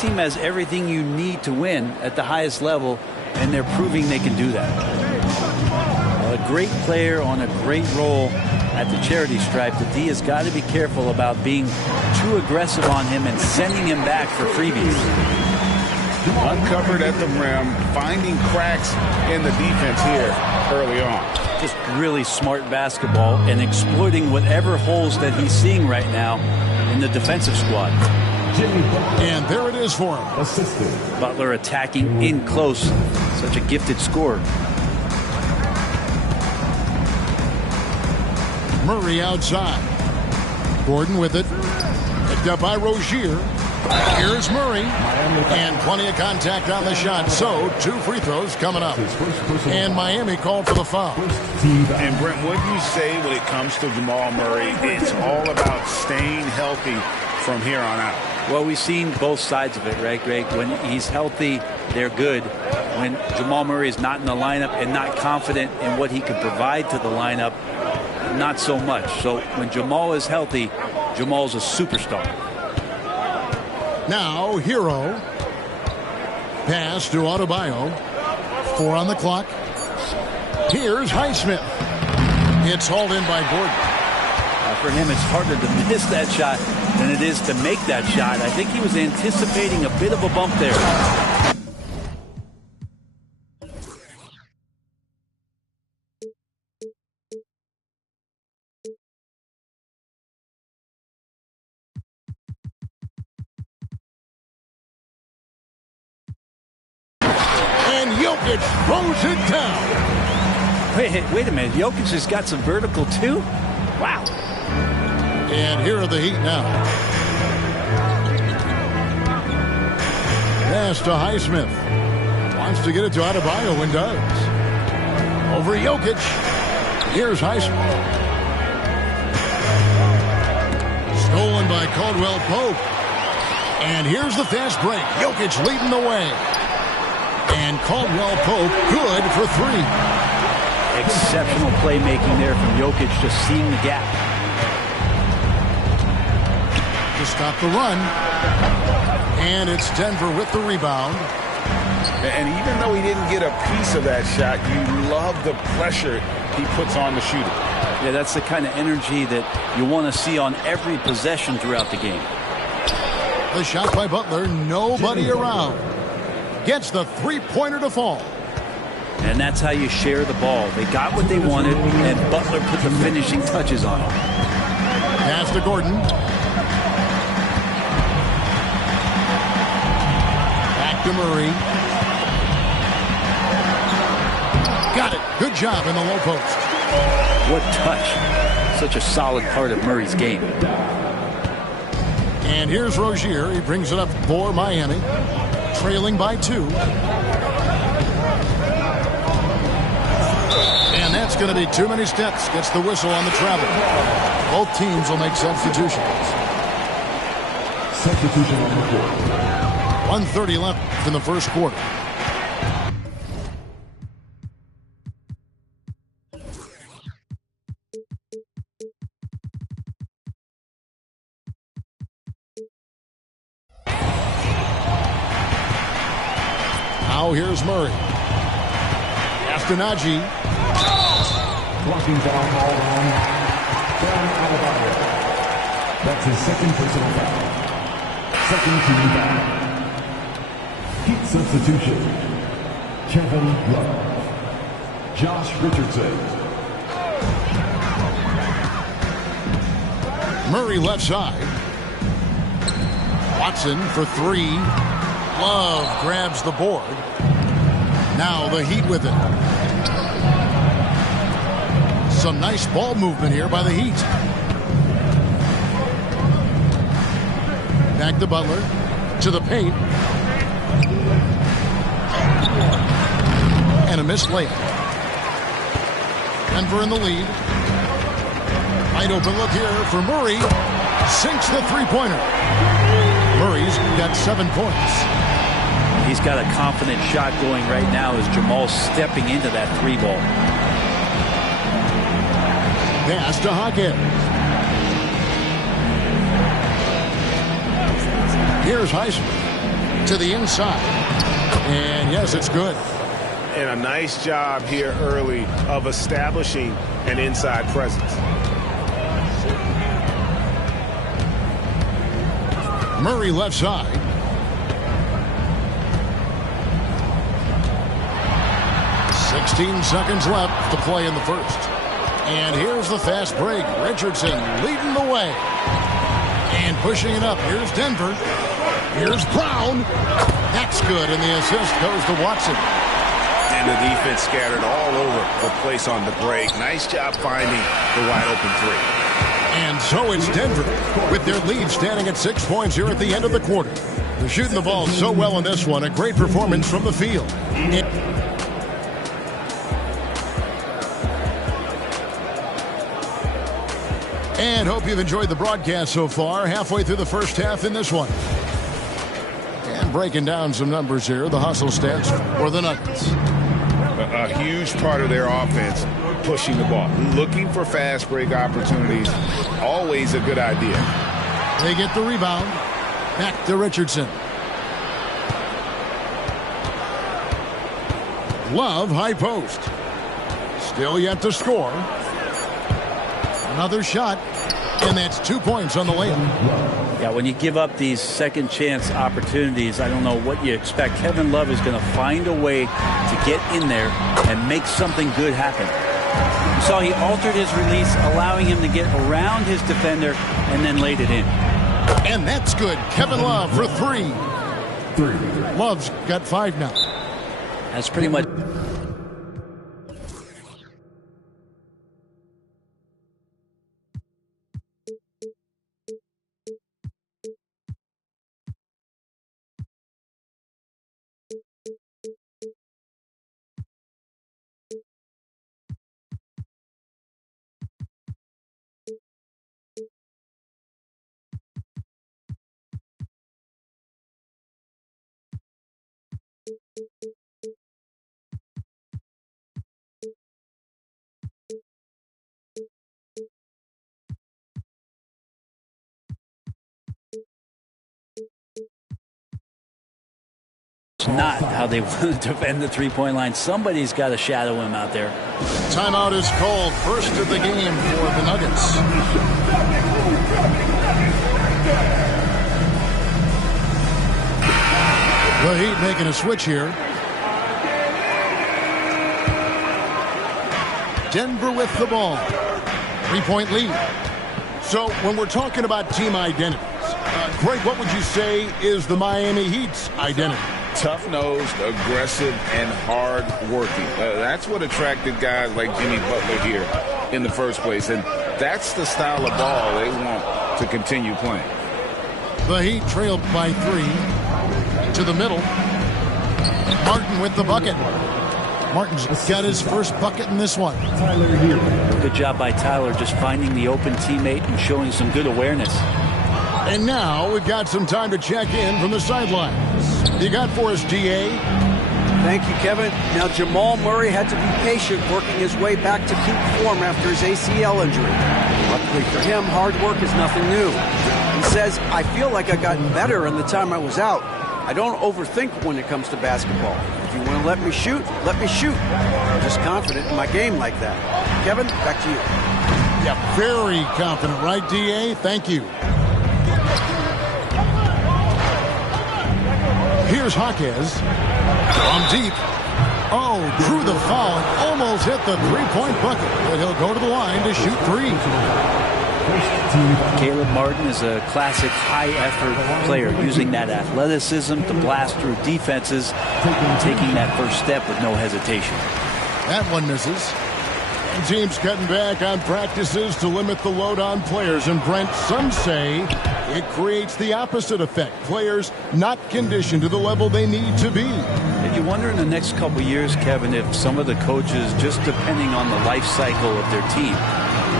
team has everything you need to win at the highest level, and they're proving they can do that. A great player on a great role at the charity stripe. The D has got to be careful about being too aggressive on him and sending him back for freebies. Uncovered at the rim, finding cracks in the defense here early on. Just really smart basketball and exploiting whatever holes that he's seeing right now in the defensive squad. And there it is for him. Assisted. Butler attacking in close. Such a gifted scorer. Murray outside. Gordon with it. Picked up by Rozier. Here's Murray. And plenty of contact on the shot. So, 2 free throws coming up. And Miami called for the foul. And Brent, what do you say when it comes to Jamal Murray? It's all about staying healthy from here on out. Well, we've seen both sides of it, right, Greg? When he's healthy, they're good. When Jamal Murray is not in the lineup and not confident in what he can provide to the lineup, not so much. So when Jamal is healthy, Jamal's a superstar. Now, Hero. Pass to Adebayo. 4 on the clock. Here's Highsmith. It's hauled in by Gordon. For him, it's harder to miss that shot than it is to make that shot. I think he was anticipating a bit of a bump there. And Jokic throws it down. Wait a minute. Jokic has got some vertical, too? Wow. And here are the Heat now. Pass to Highsmith. Wants to get it to Adebayo and does. Over Jokic. Here's Highsmith. Stolen by Caldwell Pope. And here's the fast break. Jokic leading the way. And Caldwell Pope good for 3. Exceptional playmaking there from Jokic, just seeing the gap. To stop the run. And it's Denver with the rebound. And even though he didn't get a piece of that shot, you love the pressure he puts on the shooter. Yeah, that's the kind of energy that you want to see on every possession throughout the game. The shot by Butler, nobody around. Gets the three-pointer to fall. And that's how you share the ball. They got what they wanted, and Butler put the finishing touches on it. Pass to Gordon. Back to Murray. Got it. Good job in the low post. What touch. Such a solid part of Murray's game. And here's Rozier. He brings it up for Miami. Trailing by 2. And that's going to be too many steps. Gets the whistle on the travel. Both teams will make substitutions. Substitution on the court. 1:30 left in the first quarter. Now here's Murray. Astronaji. Blocking foul all on. Down Adebayo. That's his second personal foul. Second team foul. Heat substitution. Kevin Love. Josh Richardson. Murray left side. Watson for 3. Love grabs the board. Now the Heat with it. Some nice ball movement here by the Heat. Back to Butler. To the paint. And a missed layup. Denver in the lead. Wide open look here for Murray. Sinks the three-pointer. Murray's got 7 points. He's got a confident shot going right now as Jamal's stepping into that 3-ball. Pass to Hawkins. Here's Highsmith. To the inside. And yes, it's good. And a nice job here early of establishing an inside presence. Murray left side. Seconds left to play in the first. And here's the fast break. Richardson leading the way. And pushing it up. Here's Denver. Here's Brown. That's good. And the assist goes to Watson. And the defense scattered all over the place on the break. Nice job finding the wide open three. And so it's Denver with their lead standing at 6 points here at the end of the quarter. They're shooting the ball so well in this one. A great performance from the field. And hope you've enjoyed the broadcast so far. Halfway through the first half in this one. And breaking down some numbers here. The hustle stats for the Nuggets. A huge part of their offense, pushing the ball. Looking for fast break opportunities. Always a good idea. They get the rebound. Back to Richardson. Love high post. Still yet to score. Another shot, and that's 2 points on the layup. Yeah, when you give up these second chance opportunities, I don't know what you expect. Kevin Love is going to find a way to get in there and make something good happen. You saw he altered his release, allowing him to get around his defender and then laid it in. And that's good. Kevin Love for three. Love's got 5 now. That's pretty much... not how they want to defend the three-point line. Somebody's got to shadow him out there. Timeout is called. First of the game for the Nuggets. The Heat making a switch here. Denver with the ball. 3-point lead. So when we're talking about team identities, Greg, what would you say is the Miami Heat's identity? Tough-nosed, aggressive, and hard-working. That's what attracted guys like Jimmy Butler here in the first place. And that's the style of ball they want to continue playing. The Heat trailed by 3. To the middle. Martin with the bucket. Martin's got his first bucket in this one. Good job by Tyler just finding the open teammate and showing some good awareness. And now we've got some time to check in from the sidelines. You got for us, DA? Thank you, Kevin. Now, Jamal Murray had to be patient working his way back to peak form after his ACL injury. Luckily for him, hard work is nothing new. He says, I feel like I got better in the time I was out. I don't overthink when it comes to basketball. If you want to let me shoot, let me shoot. I'm just confident in my game like that. Kevin, back to you. Yeah, very confident, right, DA? Thank you. Here's Jaquez. From deep. Oh, drew the foul and almost hit the three-point bucket. But he'll go to the line to shoot 3. Caleb Martin is a classic high-effort player, using that athleticism to blast through defenses and taking that first step with no hesitation. That one misses. And teams cutting back on practices to limit the load on players. And Brent, some say it creates the opposite effect. Players not conditioned to the level they need to be. And you wonder in the next couple years, Kevin, if some of the coaches, just depending on the life cycle of their team,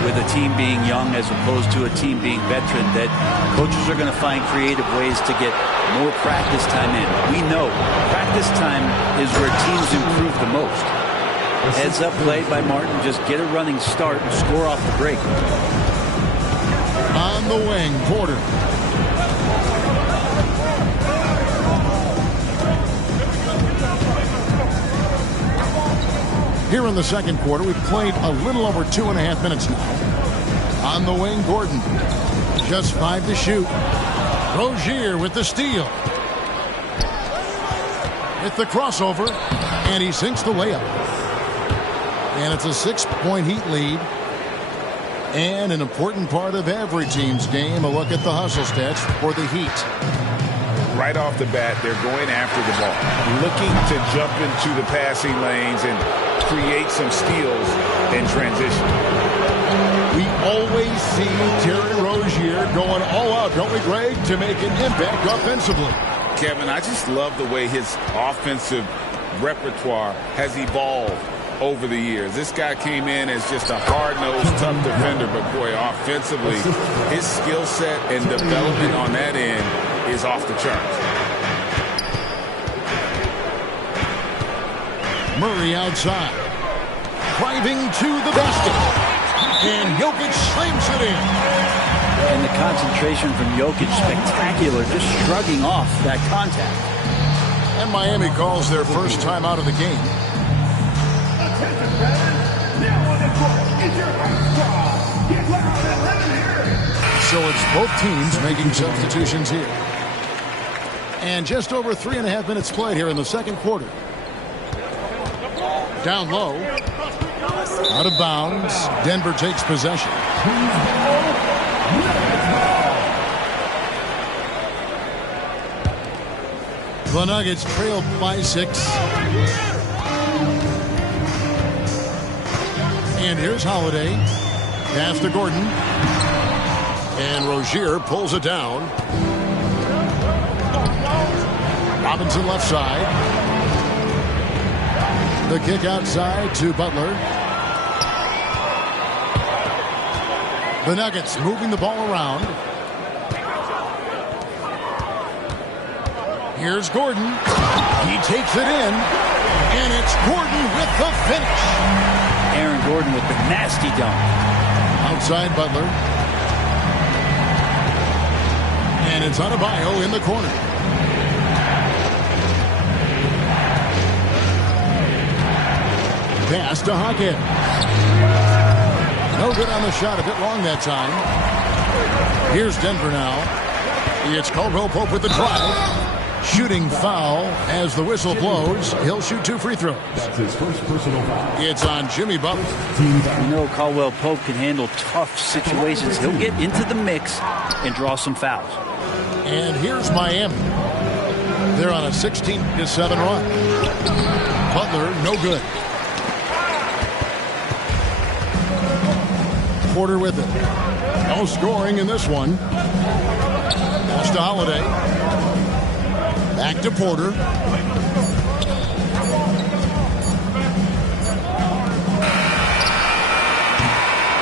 with a team being young as opposed to a team being veteran, that coaches are going to find creative ways to get more practice time in. We know practice time is where teams improve the most. Heads up play by Martin, just get a running start and score off the break. On the wing, Porter. Here in the second quarter, we've played a little over 2.5 minutes now. On the wing, Gordon. Just 5 to shoot. Rozier with the steal. With the crossover, and he sinks the layup. And it's a 6-point Heat lead. And an important part of every team's game, a look at the hustle stats for the Heat. Right off the bat, they're going after the ball, looking to jump into the passing lanes and create some steals in transition. We always see Terry Rozier going all out, don't we, Greg, to make an impact offensively. Kevin, I just love the way his offensive repertoire has evolved over the years. This guy came in as just a hard-nosed, tough defender, but boy, offensively, his skill set and development on that end is off the charts. Murray outside. Driving to the basket. And Jokic slams it in. And the concentration from Jokic, spectacular, just shrugging off that contact. And Miami calls their first time out of the game. So it's both teams making substitutions here. And just over 3.5 minutes played here in the second quarter. Down low. Out of bounds. Denver takes possession. The Nuggets trailed by 6. And here's Holiday. Pass to Gordon. And Rozier pulls it down. Robinson left side. The kick outside to Butler. The Nuggets moving the ball around. Here's Gordon. He takes it in. And it's Gordon with the finish. Aaron Gordon with the nasty dunk. Outside Butler. And it's Adebayo in the corner. Pass to Hawkins. No good on the shot, a bit long that time. Here's Denver now. It's Caldwell Pope with the drive. Shooting foul as the whistle blows. He'll shoot 2 free throws. That's his first personal foul. It's on Jimmy Butler. You know Caldwell Pope can handle tough situations. He'll get into the mix and draw some fouls. And here's Miami. They're on a 16-7 run. Butler, no good. Porter with it. No scoring in this one. Pass to Holiday. Back to Porter.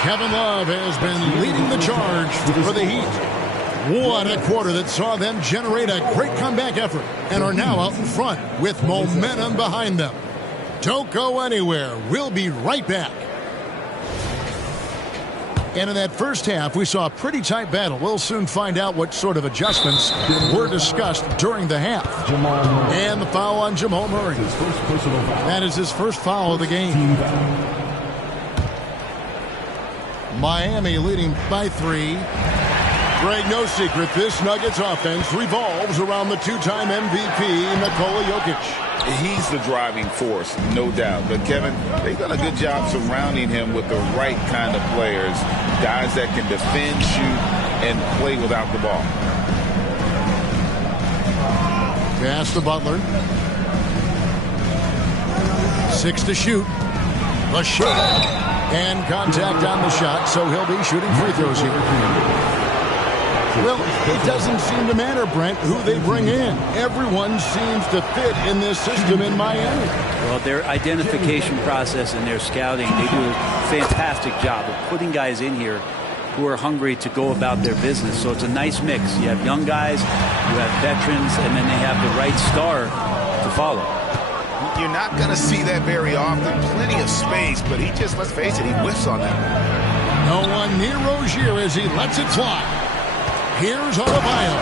Kevin Love has been leading the charge for the Heat. What a quarter that saw them generate a great comeback effort and are now out in front with momentum behind them. Don't go anywhere. We'll be right back. And in that first half, we saw a pretty tight battle. We'll soon find out what sort of adjustments were discussed during the half. And the foul on Jamal Murray. That is his first foul of the game. Miami leading by 3. Greg, no secret, this Nuggets offense revolves around the 2-time MVP, Nikola Jokic. He's the driving force, no doubt. But, Kevin, they've done a good job surrounding him with the right kind of players, guys that can defend, shoot, and play without the ball. Pass to Butler. 6 to shoot. The shot. And contact on the shot, so he'll be shooting free throws here. Well, it doesn't seem to matter, Brent, who they bring in. Everyone seems to fit in this system in Miami. Well, their identification process and their scouting, they do a fantastic job of putting guys in here who are hungry to go about their business. So it's a nice mix. You have young guys, you have veterans, and then they have the right star to follow. You're not going to see that very often. Plenty of space, but he just, let's face it, he whiffs on that. No one near Rozier as he lets it fly. Here's Adebayo.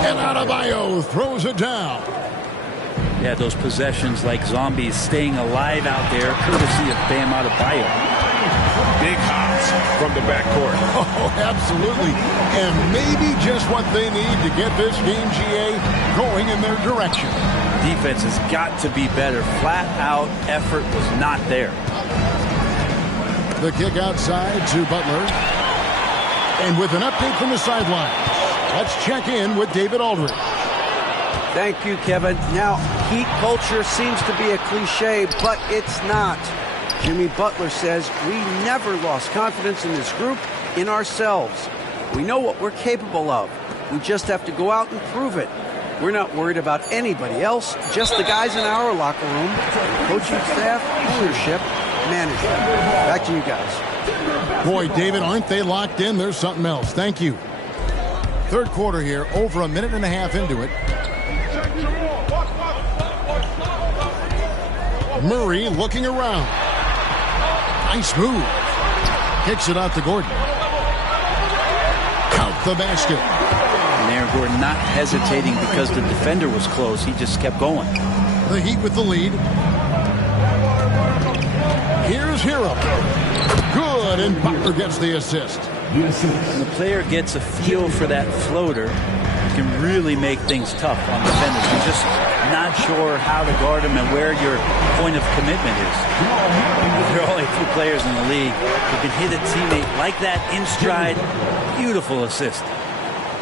And Adebayo throws it down. Yeah, those possessions like zombies staying alive out there, courtesy of Bam Adebayo. Big hops from the backcourt. Oh, absolutely. And maybe just what they need to get this game, GA, going in their direction. Defense has got to be better. Flat out effort was not there. The kick outside to Butler. And with an update from the sideline, let's check in with David Aldridge. Thank you, Kevin. Now, Heat culture seems to be a cliche, but it's not. Jimmy Butler says we never lost confidence in this group, in ourselves. We know what we're capable of. We just have to go out and prove it. We're not worried about anybody else, just the guys in our locker room, coaching staff, ownership, management. Back to you guys. Boy, David, aren't they locked in? There's something else. Thank you. Third quarter here, over a minute and a half into it. Murray looking around. Nice move. Kicks it out to Gordon. Count the basket. And Aaron Gordon not hesitating because the defender was close. He just kept going. The Heat with the lead. Here's Hero. Good, and Butler gets the assist. When the player gets a feel for that floater, it can really make things tough on defenders. You're just not sure how to guard him and where your point of commitment is. There are only a few players in the league who can hit a teammate like that in stride. Beautiful assist.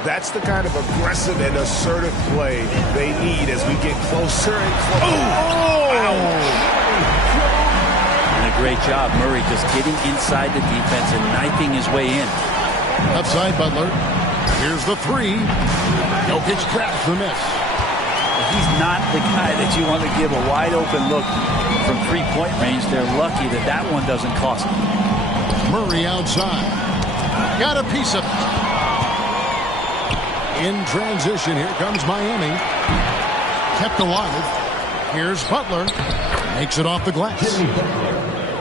That's the kind of aggressive and assertive play they need as we get closer and closer. And a great job, Murray, just getting inside the defense and knifing his way in. Left side, Butler. Here's the three. Jokic traps the miss. He's not the guy that you want to give a wide open look from three-point range. They're lucky that that one doesn't cost them. Murray outside. Got a piece of it. In transition, here comes Miami. Kept alive. Here's Butler. Makes it off the glass.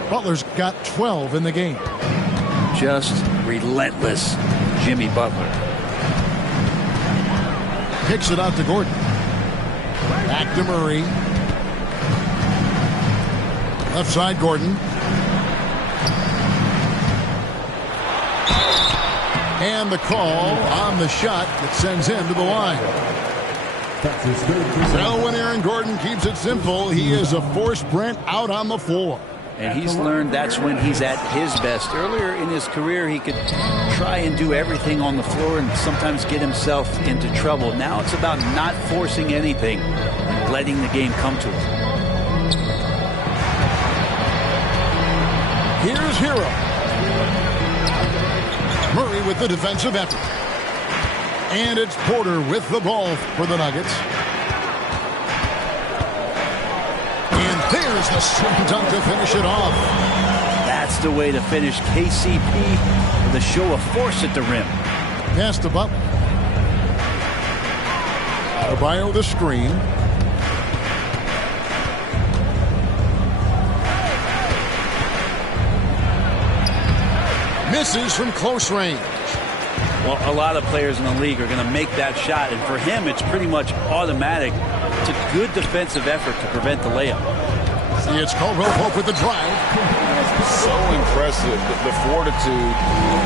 Butler's got 12 in the game. Just relentless, Jimmy Butler. Kicks it out to Gordon. Back to Murray. Left side, Gordon. And the call on the shot that sends him to the line. Well, when Aaron Gordon keeps it simple, he is a forced Brent out on the floor. And he's learned that's when he's at his best. Earlier in his career, he could try and do everything on the floor and sometimes get himself into trouble. Now it's about not forcing anything and letting the game come to him. Here's Hero. Murray with the defensive effort. And it's Porter with the ball for the Nuggets. And there's the swing dunk to finish it off. That's the way to finish. KCP with a show of force at the rim. Pass to Butler. Adebayo the screen. Misses from close range. Well, a lot of players in the league are going to make that shot, and for him, it's pretty much automatic. It's a good defensive effort to prevent the layup. See, it's Caldwell Pope with the drive. So impressive, the fortitude,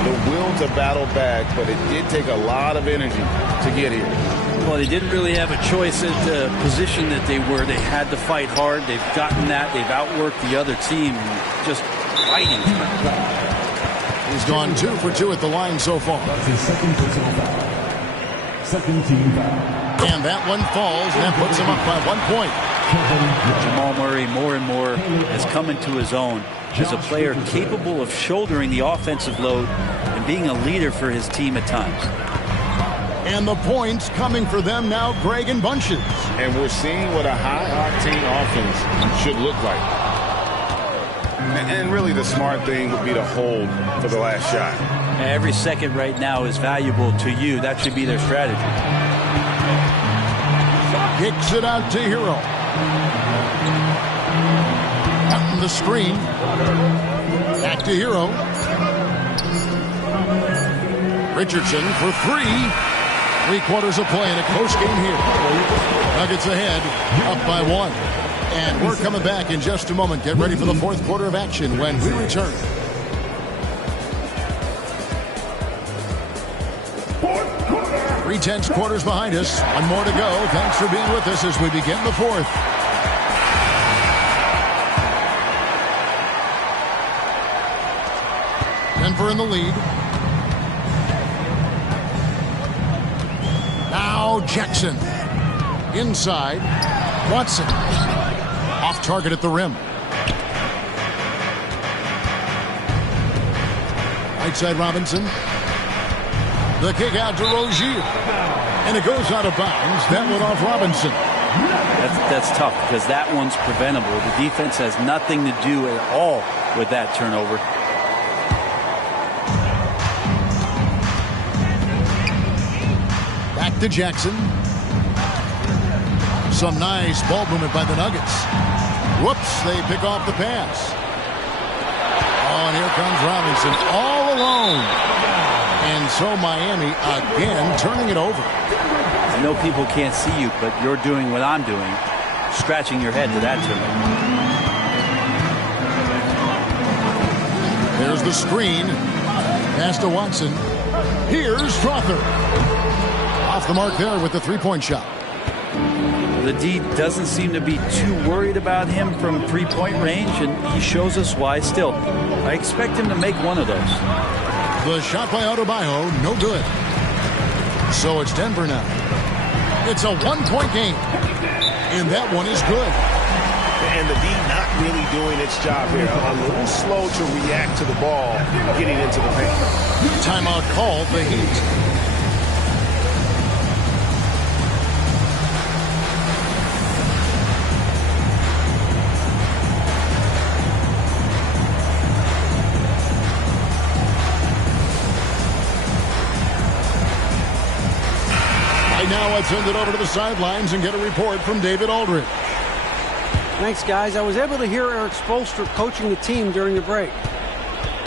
the will to battle back, but it did take a lot of energy to get here. Well, they didn't really have a choice at the position that they were. They had to fight hard. They've gotten that. They've outworked the other team, just fighting. He's gone 2 for 2 at the line so far. That's his second personal foul. Second team foul. And that one falls, and that puts him up by 1 point. Jamal Murray more and more has come into his own as a player capable of shouldering the offensive load and being a leader for his team at times. And the points coming for them now, Greg, in bunches. And we're seeing what a high-octane offense should look like. And really the smart thing would be to hold for the last shot. Every second right now is valuable to you. That should be their strategy. Kicks it out to Hero. Out in the screen. Back to Hero. Richardson for 3. 3 quarters of play in a close game here. Nuggets ahead, up by 1. And we're coming back in just a moment. Get ready for the 4th quarter of action when we return. 3 quarters behind us. 1 more to go. Thanks for being with us as we begin the 4th. Denver in the lead. Now Jackson. Inside. Watson. Off target at the rim. Right side Robinson. The kick out to Rozier. And it goes out of bounds. That one off Robinson. That's tough because that one's preventable. The defense has nothing to do at all with that turnover. Back to Jackson. Some nice ball movement by the Nuggets. Whoops, they pick off the pass. Oh, and here comes Robinson all alone. And so Miami again turning it over. I know people can't see you, but you're doing what I'm doing, scratching your head to that turnover. There's the screen. Pass to Watson. Here's Strother. Off the mark there with the 3-point shot. The D doesn't seem to be too worried about him from 3-point range, and he shows us why still. I expect him to make one of those. The shot by Adebayo, no good. So it's Denver now. It's a 1-point game. And that one is good. And the D not really doing its job here. A little slow to react to the ball getting into the paint. Timeout called the Heat. Now let's send it over to the sidelines and get a report from David Aldridge. Thanks, guys. I was able to hear Eric Spoelstra coaching the team during the break.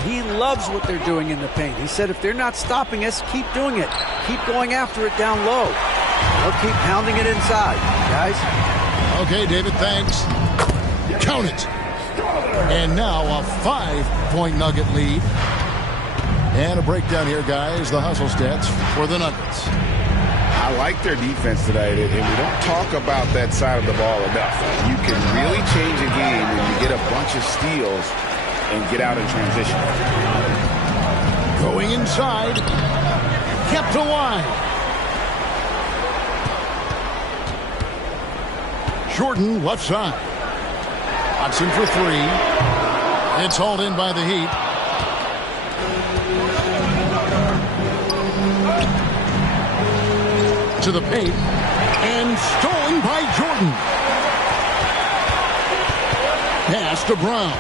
He loves what they're doing in the paint. He said if they're not stopping us, keep doing it. Keep going after it down low. They'll keep pounding it inside, guys. Okay, David, thanks. Count it. And now a 5-point Nugget lead. And a breakdown here, guys. The hustle stats for the Nuggets. I like their defense tonight, and we don't talk about that side of the ball enough. You can really change a game when you get a bunch of steals and get out in transition. Going inside. Kept alive. Jordan left side. Watson for 3. It's hauled in by the Heat. To the paint, and stolen by Jordan. Pass to Brown.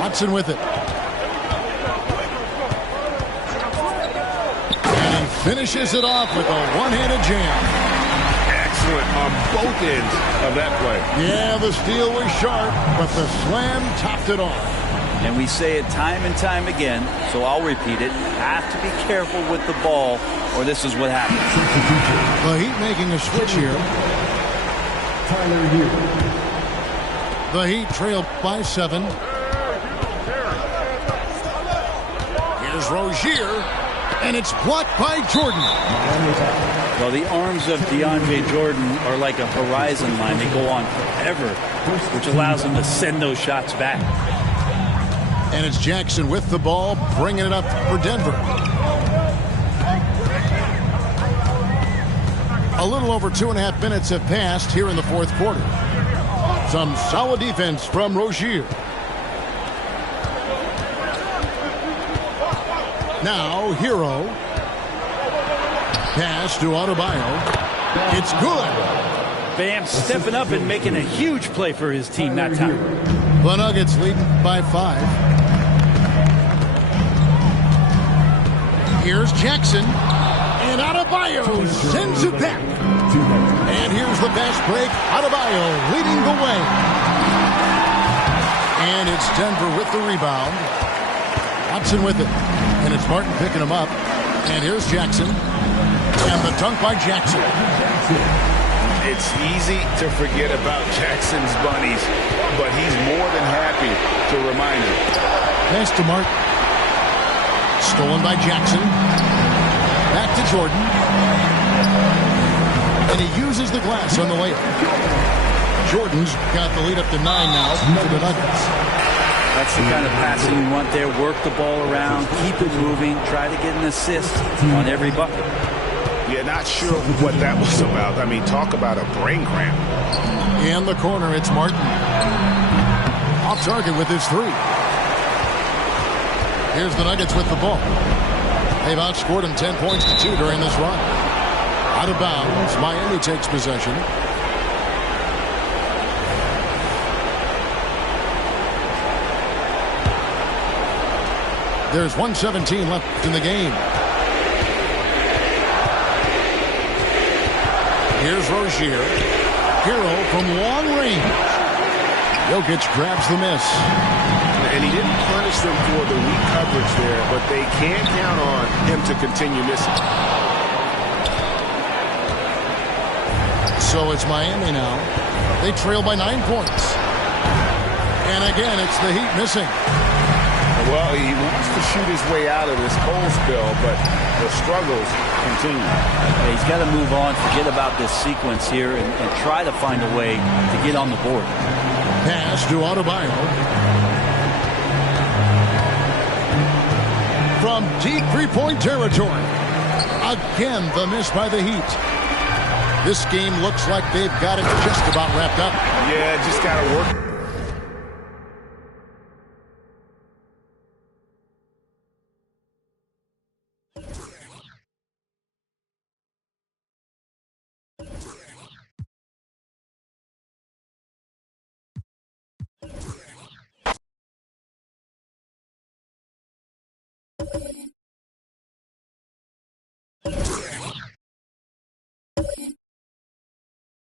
Watson with it. And he finishes it off with a one-handed jam. Excellent on both ends of that play. Yeah, the steal was sharp, but the slam topped it off. And we say it time and time again, so I'll repeat it. Have to be careful with the ball, or this is what happens. The Heat making a switch here. Tyler Hero. The Heat trail by 7. Here's Rozier, and it's blocked by Jordan. Well, the arms of DeAndre Jordan are like a horizon line. They go on forever, which allows him to send those shots back. And it's Jackson with the ball, bringing it up for Denver. A little over 2.5 minutes have passed here in the 4th quarter. Some solid defense from Rozier. Now, Hero. Pass to Adebayo. It's good. Bam stepping up and making a huge play for his team that time. The Nuggets leading by 5. Here's Jackson. And Adebayo sends it back. And here's the fast break. Adebayo leading the way. And it's Denver with the rebound. Watson with it. And it's Martin picking him up. And here's Jackson. And the dunk by Jackson. It's easy to forget about Jackson's bunnies, but he's more than happy to remind him. Pass to Mark. Stolen by Jackson. Back to Jordan. And he uses the glass on the layup. Jordan's got the lead up to 9 now for the Nuggets. That's the kind of passing you want there. Work the ball around, keep it moving, try to get an assist on every bucket. Yeah, not sure what that was about. I mean, talk about a brain cramp. In the corner, it's Martin. Off target with his 3. Here's the Nuggets with the ball. They've outscored him 10 points to 2 during this run. Out of bounds, Miami takes possession. There's 1:17 left in the game. Here's Rozier. Hero from long range. Jokic grabs the miss. And he didn't punish them for the weak coverage there, but they can't count on him to continue missing. So it's Miami now. They trail by 9 points. And again, it's the Heat missing. Well, he wants to shoot his way out of this cold spell, but the struggles continue. Yeah, he's got to move on, forget about this sequence here, and try to find a way to get on the board. Pass to Adebayo. From deep three-point territory. Again, the miss by the Heat. This game looks like they've got it just about wrapped up. Yeah, just got to work.